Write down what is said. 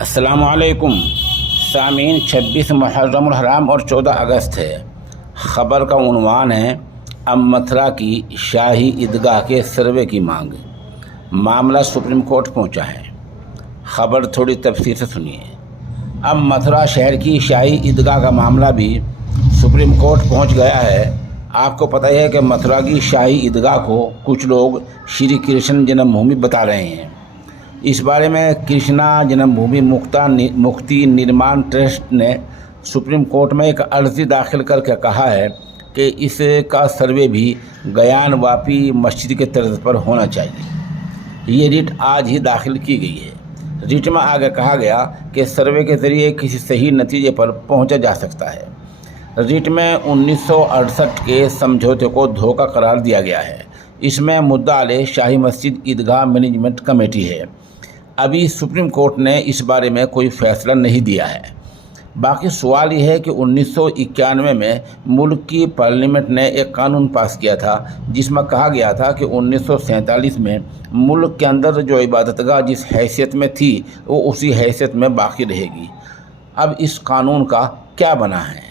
السلام علیکم سامعین، 26 محرم الحرام اور 14 اگست ہے۔ خبر کا عنوان ہے اب متھرا کی شاہی عیدگاہ کے سروے کی مانگ، معاملہ سپریم کورٹ پہنچا ہے۔ خبر تھوڑی تفصیل سے سنیے۔ اب متھرا شہر کی شاہی عیدگاہ کا معاملہ بھی سپریم کورٹ پہنچ گیا ہے۔ آپ کو پتہ ہے کہ متھرا کی شاہی عیدگاہ کو کچھ لوگ شری کرشن جنم بھومی بتا رہے ہیں۔ اس بارے میں کرشنا جنم بھومی مکتی نرمان ٹرسٹ نے سپریم کورٹ میں ایک عرضی داخل کر کے کہا ہے کہ اس کا سروے بھی گیان واپی مسجد کے طرز پر ہونا چاہیے۔ یہ ریٹ آج ہی داخل کی گئی ہے۔ ریٹ میں آگے کہا گیا کہ سروے کے ذریعے کسی صحیح نتیجے پر پہنچا جا سکتا ہے۔ ریٹ میں 1968 کے سمجھوتے کو دھوکہ قرار دیا گیا ہے۔ اس میں مدعا علیہ شاہی مسجد عیدگاہ مینجمنٹ کمیٹی ہے۔ ابھی سپریم کورٹ نے اس بارے میں کوئی فیصلہ نہیں دیا ہے۔ باقی سوال یہ ہے کہ 1991 میں ملک کی پارلیمنٹ نے ایک قانون پاس کیا تھا جس میں کہا گیا تھا کہ 1947 میں ملک کے اندر جو عبادت گاہ جس حیثیت میں تھی وہ اسی حیثیت میں باقی رہے گی۔ اب اس قانون کا کیا بنا ہے؟